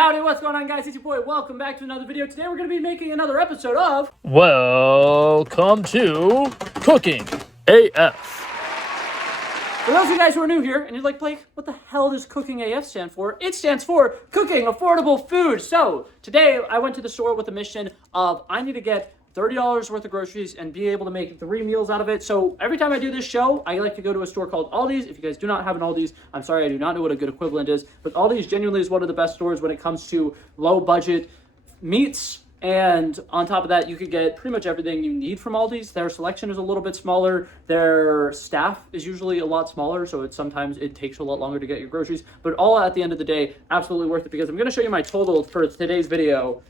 Howdy, what's going on, guys? It's your boy. Welcome back to another video. Today we're going to be making another episode of Welcome to Cooking AF. For those of you guys who are new here and you're like, Blake, what the hell does Cooking AF stand for? It stands for Cooking Affordable Food. So today I went to the store with the mission of I need to get $30 worth of groceries and be able to make 3 meals out of it. So every time I do this show, I like to go to a store called Aldi's. If you guys do not have an Aldi's, I'm sorry, I do not know what a good equivalent is, but Aldi's genuinely is one of the best stores when it comes to low budget meats. And on top of that, you could get pretty much everything you need from Aldi's. Their selection is a little bit smaller. Their staff is usually a lot smaller, so sometimes it takes a lot longer to get your groceries. But all at the end of the day, absolutely worth it, because I'm going to show you my total for today's video.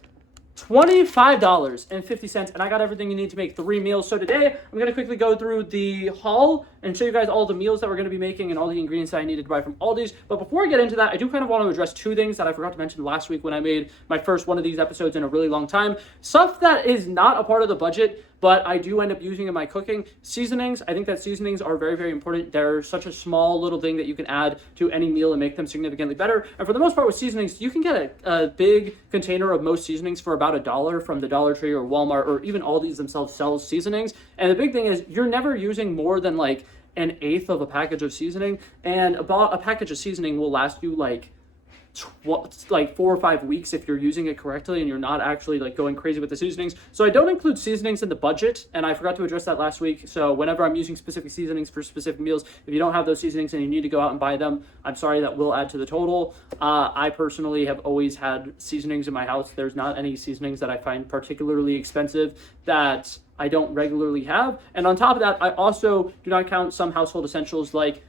$25.50, and I got everything you need to make 3 meals. So today I'm going to quickly go through the haul and show you guys all the meals that we're going to be making and all the ingredients that I needed to buy from Aldi's. But before I get into that, I do kind of want to address 2 things that I forgot to mention last week when I made my first one of these episodes in a really long time. Stuff that is not a part of the budget, but I do end up using in my cooking. Seasonings. I think that seasonings are very, very important. They're such a small little thing that you can add to any meal and make them significantly better. And for the most part with seasonings, you can get a big container of most seasonings for about $1 from the Dollar Tree or Walmart, or even Aldi's themselves sells seasonings. And the big thing is you're never using more than like 1/8 of a package of seasoning. And about a package of seasoning will last you like 4 or 5 weeks if you're using it correctly and you're not actually like going crazy with the seasonings. So I don't include seasonings in the budget, and I forgot to address that last week. So whenever I'm using specific seasonings for specific meals, if you don't have those seasonings and you need to go out and buy them, I'm sorry, that will add to the total. I personally have always had seasonings in my house. There's not any seasonings that I find particularly expensive that I don't regularly have. And on top of that, I also do not count some household essentials. Like,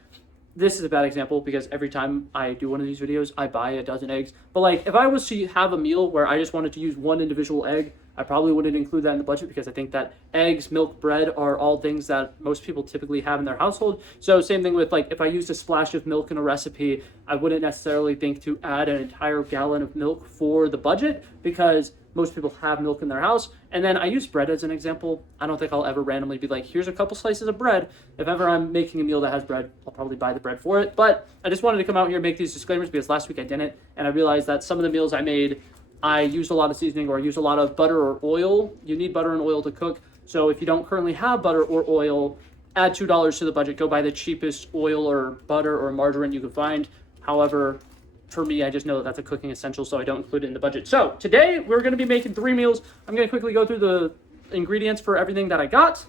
this is a bad example because every time I do one of these videos, I buy a dozen eggs. But like, if I was to have a meal where I just wanted to use one individual egg, I probably wouldn't include that in the budget, because I think that eggs, milk, bread are all things that most people typically have in their household. So same thing with like, if I used a splash of milk in a recipe, I wouldn't necessarily think to add an entire gallon of milk for the budget, because most people have milk in their house. And then I use bread as an example. I don't think I'll ever randomly be like, here's a couple slices of bread. If ever I'm making a meal that has bread, I'll probably buy the bread for it. But I just wanted to come out here and make these disclaimers, because last week I didn't. And I realized that some of the meals I made, I used a lot of seasoning, or I used a lot of butter or oil. You need butter and oil to cook. So if you don't currently have butter or oil, add $2 to the budget. Go buy the cheapest oil or butter or margarine you can find. However, for me, I just know that that's a cooking essential, so I don't include it in the budget. So today we're going to be making 3 meals. I'm going to quickly go through the ingredients for everything that I got.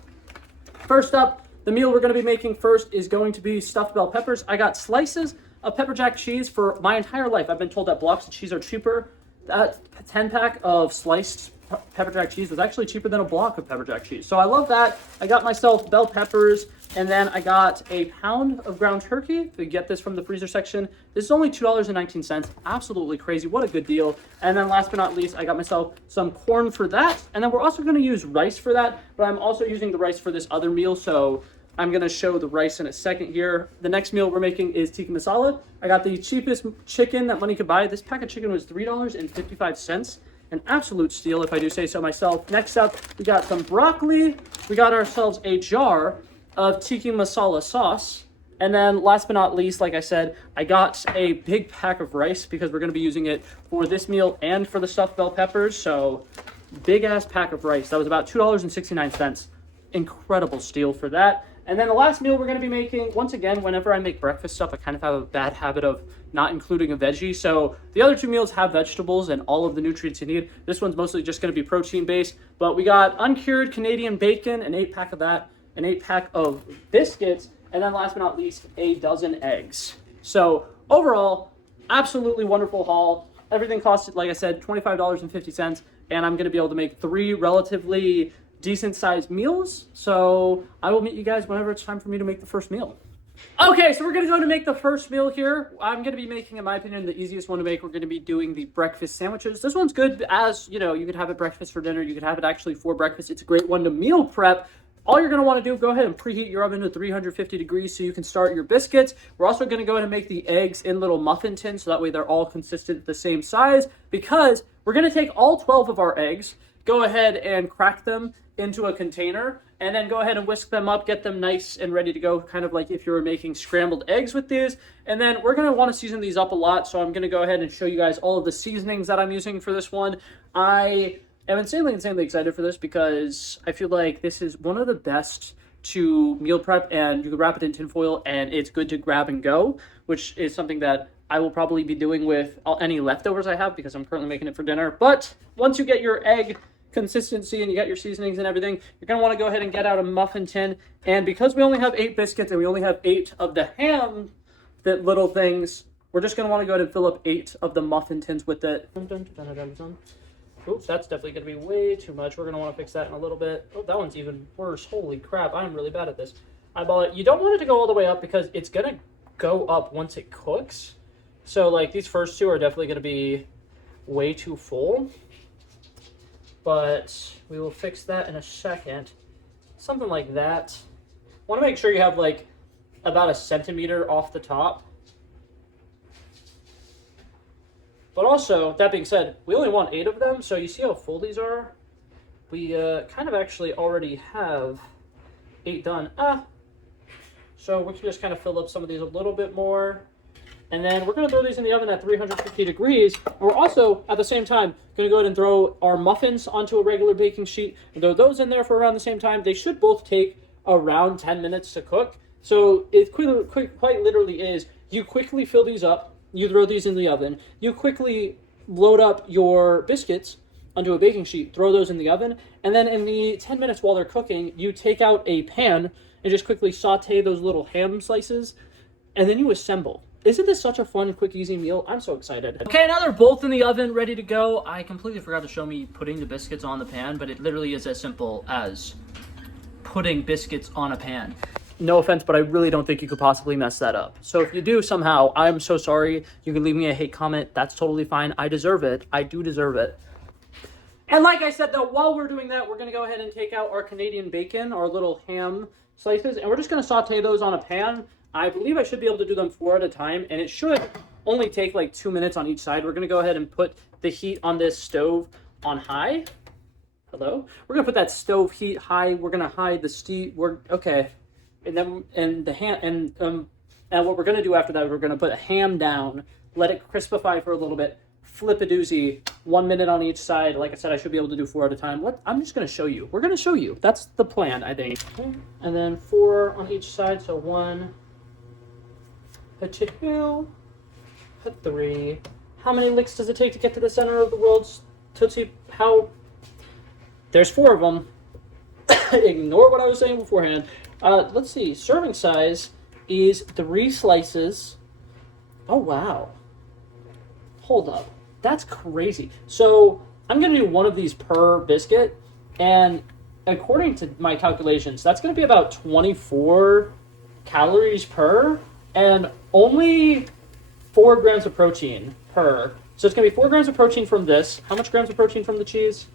First up, the meal we're going to be making first is going to be stuffed bell peppers. I got slices of pepper jack cheese. For my entire life, I've been told that blocks of cheese are cheaper. That 10-pack of sliced pepper jack cheese was actually cheaper than a block of pepper jack cheese. So I love that. I got myself bell peppers, and then I got a pound of ground turkey. To get this from the freezer section, this is only $2.19. Absolutely crazy. What a good deal. And then last but not least, I got myself some corn for that. And then we're also going to use rice for that, but I'm also using the rice for this other meal, so I'm going to show the rice in a second here. The next meal we're making is Tikki Masala. I got the cheapest chicken that money could buy. This pack of chicken was $3.55. An absolute steal, if I do say so myself. Next up, we got some broccoli. We got ourselves a jar of Tikki Masala sauce. And then last but not least, like I said, I got a big pack of rice, because we're going to be using it for this meal and for the stuffed bell peppers. So big ass pack of rice. That was about $2.69. Incredible steal for that. And then the last meal we're going to be making, once again, whenever I make breakfast stuff, I kind of have a bad habit of not including a veggie. So the other 2 meals have vegetables and all of the nutrients you need. This one's mostly just going to be protein based. But we got uncured Canadian bacon, an 8-pack of that, an 8-pack of biscuits, and then last but not least, a dozen eggs. So overall, absolutely wonderful haul. Everything costed, like I said, $25.50, and I'm going to be able to make 3 relatively decent sized meals. So I will meet you guys whenever it's time for me to make the first meal. Okay, so we're going to go to make the first meal here. I'm going to be making, in my opinion, the easiest one to make. We're going to be doing the breakfast sandwiches. This one's good as, you know, you could have it breakfast for dinner. You could have it actually for breakfast. It's a great one to meal prep. All you're going to want to do, go ahead and preheat your oven to 350 degrees so you can start your biscuits. We're also going to go ahead and make the eggs in little muffin tins, so that way they're all consistent, the same size, because we're going to take all 12 of our eggs, go ahead and crack them into a container, and then go ahead and whisk them up, get them nice and ready to go, kind of like if you were making scrambled eggs with these. And then we're going to want to season these up a lot, so I'm going to go ahead and show you guys all of the seasonings that I'm using for this one. I am insanely excited for this because I feel like this is one of the best to meal prep, and you can wrap it in tinfoil and it's good to grab and go, which is something that I will probably be doing with any leftovers I have because I'm currently making it for dinner. But once you get your egg consistency and you got your seasonings and everything, you're going to want to go ahead and get out a muffin tin. And because we only have 8 biscuits and we only have 8 of the ham, that little things, we're just going to want to go ahead and fill up 8 of the muffin tins with it. Oops, that's definitely going to be way too much. We're going to want to fix that in a little bit. Oh, that one's even worse. Holy crap, I'm really bad at this. Eyeball it. You don't want it to go all the way up because it's going to go up once it cooks. So, like, these first 2 are definitely going to be way too full. But we will fix that in a second. Something like that. Want to make sure you have, like, about a centimeter off the top. But also, that being said, we only want 8 of them, so you see how full these are? We kind of actually already have 8 done. So we can just kind of fill up some of these a little bit more. And then we're going to throw these in the oven at 350 degrees. And we're also, at the same time, going to go ahead and throw our muffins onto a regular baking sheet and throw those in there for around the same time. They should both take around 10 minutes to cook. So it quite literally is, you quickly fill these up. You throw these in the oven. You quickly load up your biscuits onto a baking sheet, throw those in the oven, and then in the 10 minutes while they're cooking, you take out a pan and just quickly saute those little ham slices, and then you assemble. Isn't this such a fun, quick, easy meal? I'm so excited. Okay, now they're both in the oven, ready to go. I completely forgot to show me putting the biscuits on the pan, but it literally is as simple as putting biscuits on a pan. No offense, but I really don't think you could possibly mess that up. So if you do somehow, I'm so sorry. You can leave me a hate comment. That's totally fine. I deserve it. I do deserve it. And like I said, though, while we're doing that, we're going to go ahead and take out our Canadian bacon, our little ham slices, and we're just going to saute those on a pan. I believe I should be able to do them 4 at a time, and it should only take like 2 minutes on each side. We're going to go ahead and put the heat on this stove on high. Hello? We're going to put that stove heat high. We're going to hide the steam. Okay. And then and what we're gonna do after that, we're gonna put a ham down, let it crispify for a little bit, flip a doozy, 1 minute on each side. Like I said, I should be able to do 4 at a time. I'm just gonna show you. We're gonna show you. That's the plan, I think. And then 4 on each side. So 1, 2, 3. How many licks does it take to get to the center of the world's Tootsie? There's 4 of them. Ignore what I was saying beforehand. Let's see. Serving size is 3 slices. Oh, wow. Hold up. That's crazy. So I'm going to do 1 of these per biscuit. And according to my calculations, that's going to be about 24 calories per. And only 4 grams of protein per. So it's going to be 4 grams of protein from this. How much grams of protein from the cheese?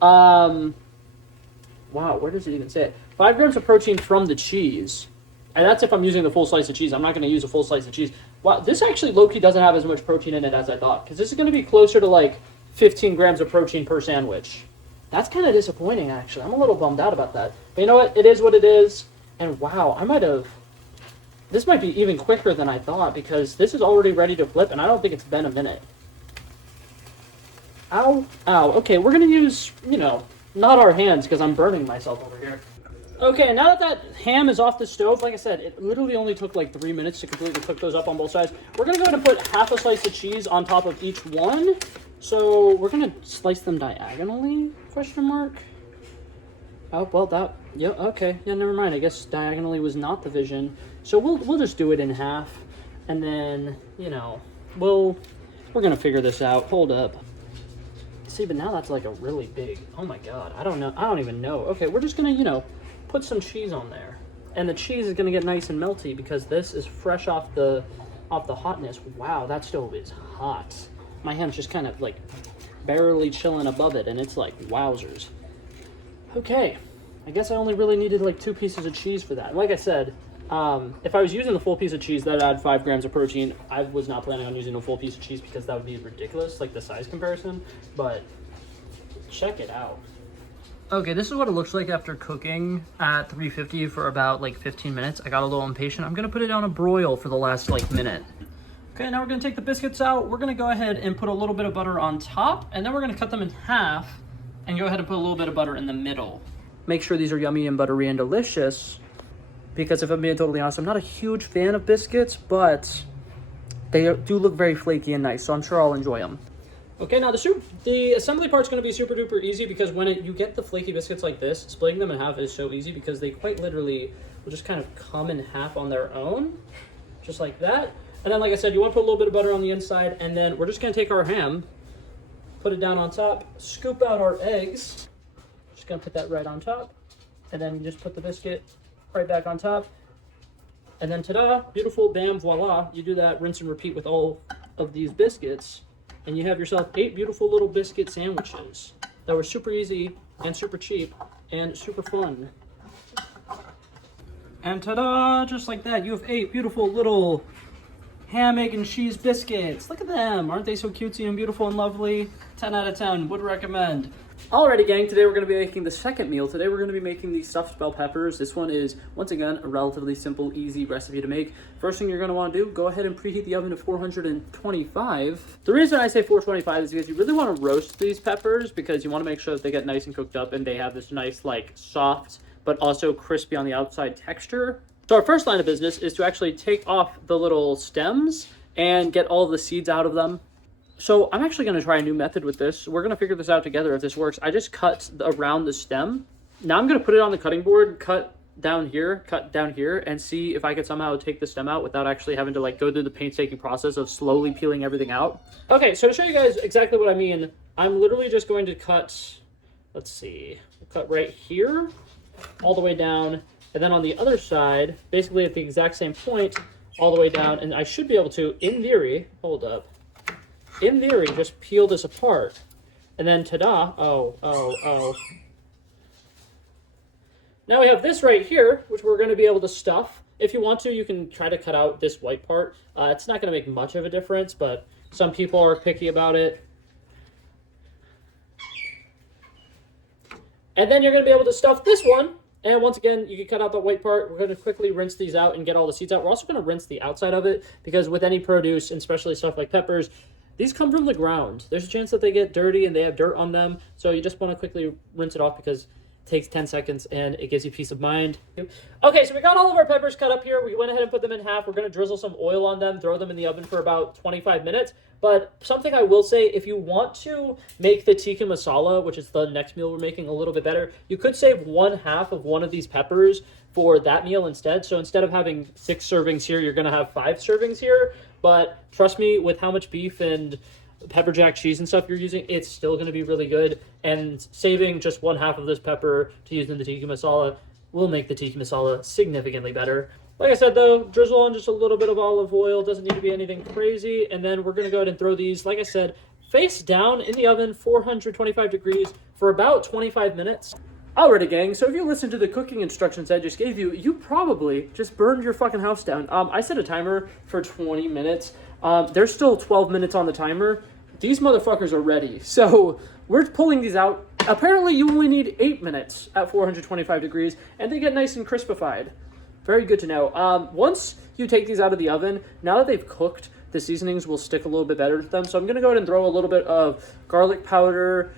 Wow, where does it even say it? 5 grams of protein from the cheese. And that's if I'm using the full slice of cheese. I'm not going to use a full slice of cheese. Wow, this actually low-key doesn't have as much protein in it as I thought. Because this is going to be closer to like 15 grams of protein per sandwich. That's kind of disappointing, actually. I'm a little bummed out about that. But you know what? It is what it is. And wow, this might be even quicker than I thought. Because this is already ready to flip. And I don't think it's been a minute. Ow. Ow. Okay, we're going to use, not our hands, because I'm burning myself over here. Okay, now that ham is off the stove, like I said, it literally only took like 3 minutes to completely cook those up on both sides. We're going to go ahead and put half a slice of cheese on top of each one. So we're going to slice them diagonally, ? Oh, well, yeah, okay. Yeah, never mind. I guess diagonally was not the vision. So we'll just do it in half. And then, we're going to figure this out. Hold up. See, but now that's like a really big, oh my God, I don't know. I don't even know. Okay, we're just going to, put some cheese on there. And the cheese is going to get nice and melty because this is fresh off the hotness. Wow, that stove is hot. My hand's just kind of like barely chilling above it, and it's like wowzers. Okay, I guess I only really needed like 2 pieces of cheese for that. Like I said, if I was using the full piece of cheese, that'd add 5 grams of protein. I was not planning on using a full piece of cheese because that would be ridiculous, like the size comparison. But Check it out. Okay, this is what it looks like after cooking at 350 for about like 15 minutes. I got a little impatient. I'm gonna put it on a broil for the last like minute. Okay, now we're gonna take the biscuits out. We're gonna go ahead and put a little bit of butter on top, and then we're gonna cut them in half and go ahead and put a little bit of butter in the middle. Make sure these are yummy and buttery and delicious, because if I'm being totally honest, I'm not a huge fan of biscuits, but they do look very flaky and nice, so I'm sure I'll enjoy them. Okay, now the assembly part's going to be super duper easy, because when you get the flaky biscuits like this, splitting them in half is so easy, because they quite literally will just kind of come in half on their own, just like that. And then, like I said, you want to put a little bit of butter on the inside, and then we're just going to take our ham, put it down on top, scoop out our eggs, just going to put that right on top, and then you just put the biscuit right back on top, and then ta-da, beautiful, bam, voila. You do that, rinse and repeat with all of these biscuits, and you have yourself 8 beautiful little biscuit sandwiches that were super easy and super cheap and super fun. And ta-da, just like that, you have 8 beautiful little ham, egg, and cheese biscuits. Look at them. Aren't they so cutesy and beautiful and lovely? 10 out of 10, would recommend. Alrighty, gang, today we're going to be making the second meal. Today we're going to be making the stuffed bell peppers. This one is, once again, a relatively simple, easy recipe to make. First thing you're going to want to do, go ahead and preheat the oven to 425. The reason I say 425 is because you really want to roast these peppers, because you want to make sure that they get nice and cooked up and they have this nice, like, soft, but also crispy on the outside texture. So our first line of business is to actually take off the little stems and get all the seeds out of them. So I'm actually going to try a new method with this. We're going to figure this out together if this works. I just cut around the stem. Now I'm going to put it on the cutting board, cut down here, and see if I could somehow take the stem out without actually having to like go through the painstaking process of slowly peeling everything out. Okay, so to show you guys exactly what I mean, I'm literally just going to cut, let's see, cut right here, all the way down, and then on the other side, basically at the exact same point, all the way down, and I should be able to, in theory, in theory, just peel this apart. And then ta-da, oh. Now we have this right here, which we're going to be able to stuff. If you want to, you can try to cut out this white part. It's not going to make much of a difference, but some people are picky about it. And then you're going to be able to stuff this one. And once again, you can cut out the white part. We're going to quickly rinse these out and get all the seeds out. We're also going to rinse the outside of it, because with any produce, and especially stuff like peppers, these come from the ground. There's a chance that they get dirty and they have dirt on them. So you just want to quickly rinse it off, because it takes 10 seconds and it gives you peace of mind. Okay, so we got all of our peppers cut up here. We went ahead and put them in half. We're going to drizzle some oil on them, throw them in the oven for about 25 minutes. But something I will say, if you want to make the tikka masala, which is the next meal we're making, a little bit better, you could save 1/2 of one of these peppers for that meal instead. So instead of having 6 servings here, you're going to have 5 servings here. But trust me, with how much beef and pepper jack cheese and stuff you're using, it's still going to be really good. And saving just 1/2 of this pepper to use in the tikka masala will make the tikka masala significantly better. Like I said, though, drizzle on just a little bit of olive oil. Doesn't need to be anything crazy. And then we're going to go ahead and throw these, like I said, face down in the oven, 425 degrees for about 25 minutes. Alrighty, gang, so if you listen to the cooking instructions I just gave you, you probably just burned your fucking house down. I set a timer for 20 minutes. There's still 12 minutes on the timer. These motherfuckers are ready. So we're pulling these out. Apparently, you only need 8 minutes at 425 degrees, and they get nice and crispified. Very good to know. Once you take these out of the oven, now that they've cooked, the seasonings will stick a little bit better to them. So I'm going to go ahead and throw a little bit of garlic powder,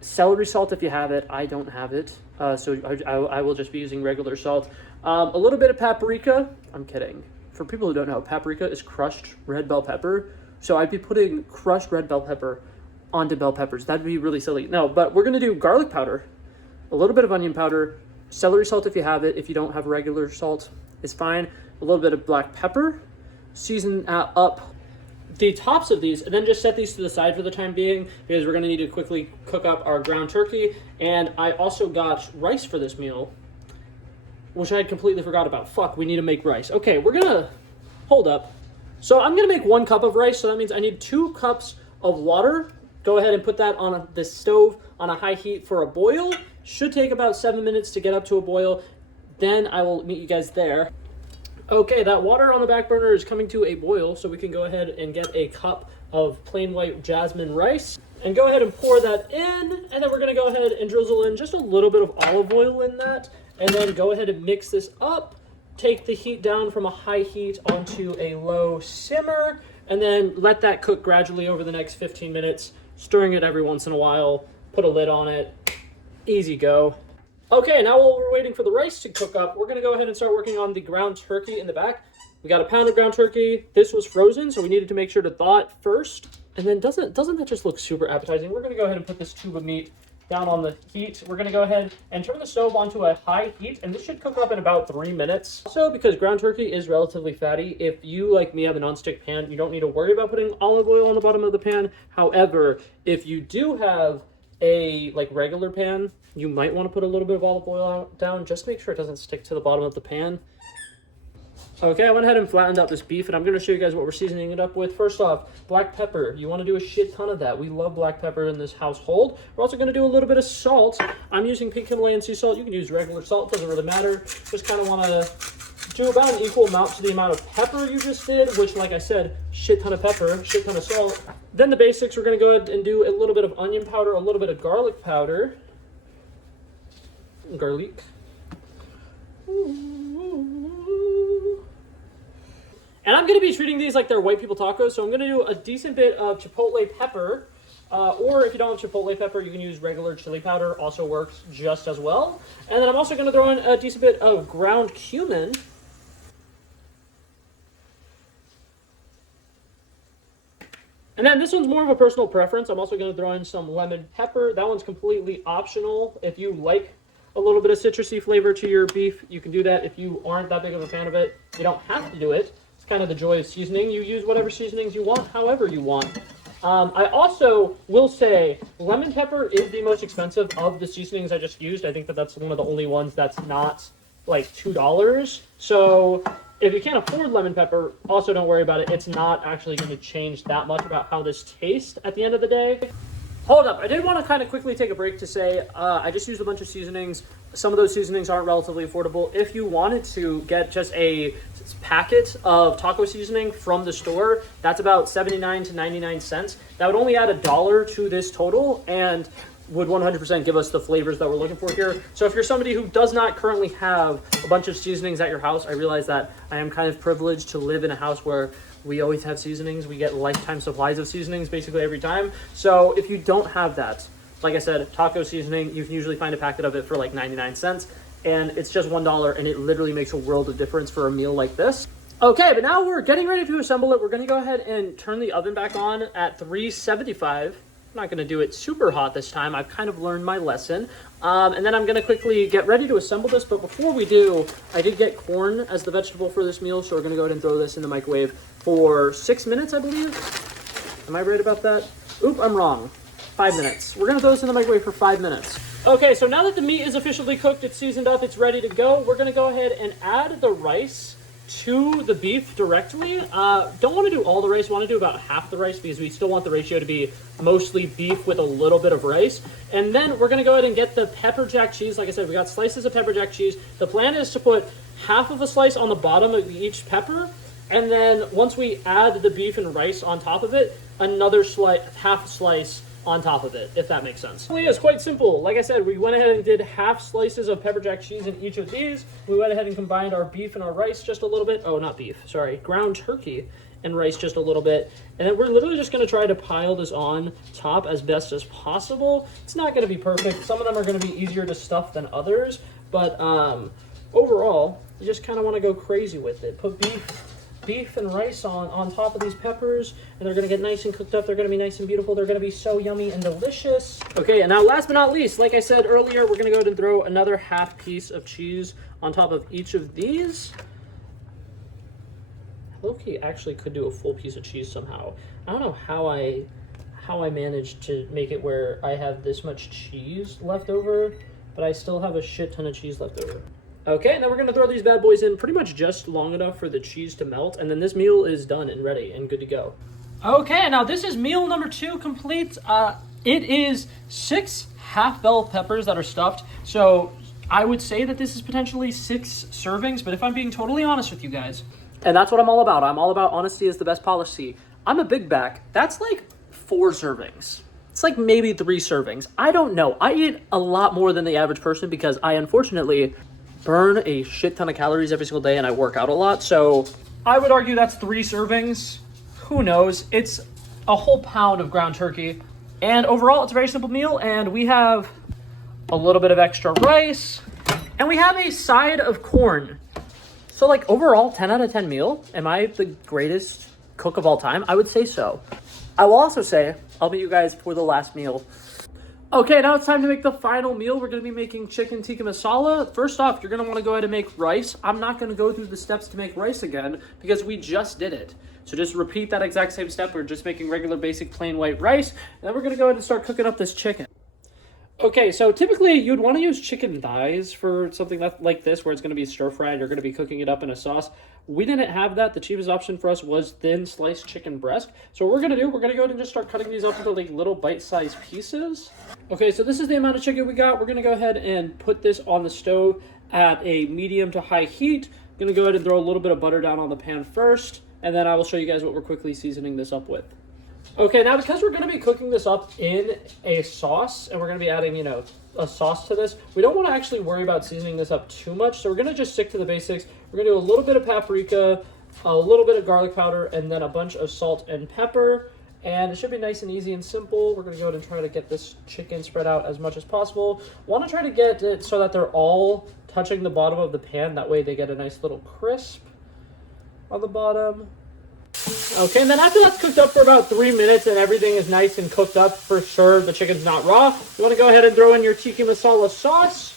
celery salt if you have it. I don't have it, so I will just be using regular salt. A little bit of paprika. I'm kidding. For people who don't know, paprika is crushed red bell pepper. So I'd be putting crushed red bell pepper onto bell peppers. That'd be really silly. No, but we're going to do garlic powder, a little bit of onion powder, celery salt if you have it. If you don't have regular salt, it's fine. A little bit of black pepper. Season up the tops of these, and then just set these to the side for the time being, because we're going to need to quickly cook up our ground turkey. And I also got rice for this meal, which I had completely forgot about. Fuck, we need to make rice. Okay, we're going to hold up. So I'm going to make 1 cup of rice, so that means I need 2 cups of water. Go ahead and put that on the stove on a high heat for a boil. Should take about 7 minutes to get up to a boil. Then I will meet you guys there. Okay, that water on the back burner is coming to a boil, so we can go ahead and get a cup of plain white jasmine rice. And go ahead and pour that in, and then we're gonna go ahead and drizzle in just a little bit of olive oil in that, and then go ahead and mix this up. Take the heat down from a high heat onto a low simmer, and then let that cook gradually over the next 15 minutes, stirring it every once in a while. Put a lid on it. Easy go. Okay, now while we're waiting for the rice to cook up, we're gonna go ahead and start working on the ground turkey in the back. We got a pound of ground turkey. This was frozen, so we needed to make sure to thaw it first. And then doesn't that just look super appetizing? We're gonna go ahead and put this tube of meat down on the heat. We're gonna go ahead and turn the stove onto a high heat, and this should cook up in about 3 minutes. Also, because ground turkey is relatively fatty, if you, like me, have a nonstick pan, you don't need to worry about putting olive oil on the bottom of the pan. However, if you do have a regular pan, you might want to put a little bit of olive oil down, just to make sure it doesn't stick to the bottom of the pan. Okay, I went ahead and flattened out this beef, and I'm going to show you guys what we're seasoning it up with. First off, black pepper. You want to do a shit ton of that. We love black pepper in this household. We're also going to do a little bit of salt. I'm using pink Himalayan sea salt. You can use regular salt. Doesn't really matter. Just kind of want to do about an equal amount to the amount of pepper you just did, which, like I said, shit ton of pepper, shit ton of salt. Then the basics, we're going to go ahead and do a little bit of onion powder, a little bit of garlic powder. Garlic. And I'm going to be treating these like they're white people tacos, so I'm going to do a decent bit of chipotle pepper. Or if you don't have chipotle pepper, you can use regular chili powder. Also works just as well. And then I'm also going to throw in a decent bit of ground cumin. And then this one's more of a personal preference. I'm also going to throw in some lemon pepper. That one's completely optional. If you like a little bit of citrusy flavor to your beef, you can do that. If you aren't that big of a fan of it, you don't have to do it. Kind of the joy of seasoning. You use whatever seasonings you want, however you want. I also will say lemon pepper is the most expensive of the seasonings I just used. I think that's one of the only ones that's not like $2. So if you can't afford lemon pepper, also don't worry about it. It's not actually going to change that much about how this tastes at the end of the day. Hold up, I did want to kind of quickly take a break to say I just used a bunch of seasonings. Some of those seasonings aren't relatively affordable. If you wanted to get just a packet of taco seasoning from the store, that's about 79 to 99 cents. That would only add $1 to this total and would 100% give us the flavors that we're looking for here. So if you're somebody who does not currently have a bunch of seasonings at your house, I realize that I am kind of privileged to live in a house where we always have seasonings. We get lifetime supplies of seasonings basically every time. So if you don't have that, like I said, taco seasoning, you can usually find a packet of it for like 99 cents. And it's just $1, and it literally makes a world of difference for a meal like this. Okay, but now we're getting ready to assemble it. We're going to go ahead and turn the oven back on at 375. I'm not going to do it super hot this time. I've kind of learned my lesson. And then I'm going to quickly get ready to assemble this. But before we do, I did get corn as the vegetable for this meal, so we're going to go ahead and throw this in the microwave for 6 minutes, I believe. Am I right about that? Oop, I'm wrong. 5 minutes. We're going to throw this in the microwave for 5 minutes. Okay, so now that the meat is officially cooked, it's seasoned up, it's ready to go, we're going to go ahead and add the rice to the beef directly. Don't want to do all the rice, want to do about half the rice because we still want the ratio to be mostly beef with a little bit of rice. And then we're going to go ahead and get the pepper jack cheese. Like I said, we got slices of pepper jack cheese. The plan is to put half of a slice on the bottom of each pepper. And then once we add the beef and rice on top of it, another half slice on top of it, if that makes sense. It's quite simple. Like I said, we went ahead and did half slices of pepper jack cheese in each of these. We went ahead and combined our beef and our rice just a little bit. Oh, not beef, sorry. Ground turkey and rice just a little bit. And then we're literally just gonna try to pile this on top as best as possible. It's not gonna be perfect. Some of them are gonna be easier to stuff than others, but overall, you just kind of wanna go crazy with it. Put beef and rice on top of these peppers, and they're gonna get nice and cooked up. They're gonna be nice and beautiful. They're gonna be so yummy and delicious. Okay, and now last but not least, like I said earlier, we're gonna go ahead and throw another half piece of cheese on top of each of these. Low-key actually could do a full piece of cheese somehow. I don't know how I managed to make it where I have this much cheese left over, but I still have a shit ton of cheese left over. Okay, and then we're going to throw these bad boys in pretty much just long enough for the cheese to melt, and then this meal is done and ready and good to go. Okay, now this is meal number 2 complete. It is 6 half bell peppers that are stuffed, so I would say that this is potentially 6 servings, but if I'm being totally honest with you guys, and that's what I'm all about. I'm all about honesty is the best policy. I'm a big back. That's like 4 servings. It's like maybe 3 servings. I don't know. I eat a lot more than the average person because I unfortunately burn a shit ton of calories every single day and I work out a lot. So I would argue that's 3 servings. Who knows? It's a whole pound of ground turkey. And overall, it's a very simple meal. And we have a little bit of extra rice. And we have a side of corn. So like overall, 10 out of 10 meal. Am I the greatest cook of all time? I would say so. I will also say, I'll meet you guys for the last meal. Okay, now it's time to make the final meal. We're going to be making chicken tikka masala. First off, you're going to want to go ahead and make rice. I'm not going to go through the steps to make rice again because we just did it. So just repeat that exact same step. We're just making regular basic plain white rice. And then we're going to go ahead and start cooking up this chicken. Okay, so typically you'd want to use chicken thighs for something like this where it's going to be stir-fried. You're going to be cooking it up in a sauce. We didn't have that. The cheapest option for us was thin sliced chicken breast. So what we're going to do, we're going to go ahead and just start cutting these up into like little bite-sized pieces. Okay, so this is the amount of chicken we got. We're going to go ahead and put this on the stove at a medium to high heat. I'm going to go ahead and throw a little bit of butter down on the pan first, and then I will show you guys what we're quickly seasoning this up with. Okay, now because we're going to be cooking this up in a sauce, and we're going to be adding, a sauce to this, we don't want to actually worry about seasoning this up too much, so we're going to just stick to the basics. We're going to do a little bit of paprika, a little bit of garlic powder, and then a bunch of salt and pepper, and it should be nice and easy and simple. We're going to go ahead and try to get this chicken spread out as much as possible. Want to try to get it so that they're all touching the bottom of the pan, that way they get a nice little crisp on the bottom. Okay, and then after that's cooked up for about 3 minutes and everything is nice and cooked up for sure, the chicken's not raw, you want to go ahead and throw in your tikka masala sauce.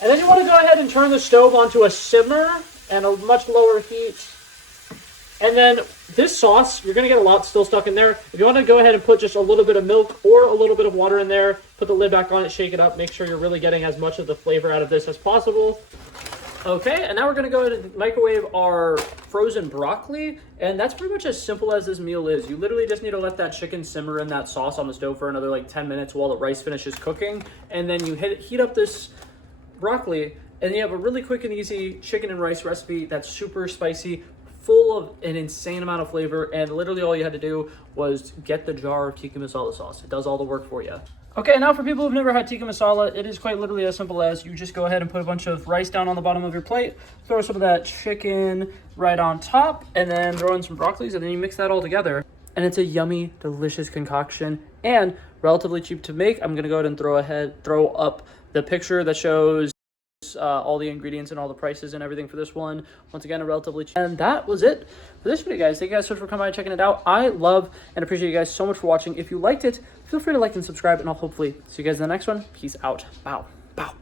And then you want to go ahead and turn the stove onto a simmer and a much lower heat. And then this sauce, you're going to get a lot still stuck in there. If you want to go ahead and put just a little bit of milk or a little bit of water in there, put the lid back on it, shake it up, make sure you're really getting as much of the flavor out of this as possible. Okay, and now we're going to go ahead and microwave our frozen broccoli, and that's pretty much as simple as this meal is. You literally just need to let that chicken simmer in that sauce on the stove for another like 10 minutes while the rice finishes cooking, and then you heat up this broccoli, and you have a really quick and easy chicken and rice recipe that's super spicy, full of an insane amount of flavor, and literally all you had to do was get the jar of tikka masala sauce. It does all the work for you. Okay, now for people who've never had tikka masala, it is quite literally as simple as you just go ahead and put a bunch of rice down on the bottom of your plate, throw some of that chicken right on top, and then throw in some broccolis, and then you mix that all together. And it's a yummy, delicious concoction, and relatively cheap to make. I'm gonna go ahead and throw up the picture that shows all the ingredients and all the prices and everything for this one. Once again, a relatively cheap. And that was it for this video, guys. Thank you guys so much for coming by and checking it out. I love and appreciate you guys so much for watching. If you liked it, feel free to like and subscribe, and I'll hopefully see you guys in the next one. Peace out. Bow. Bow.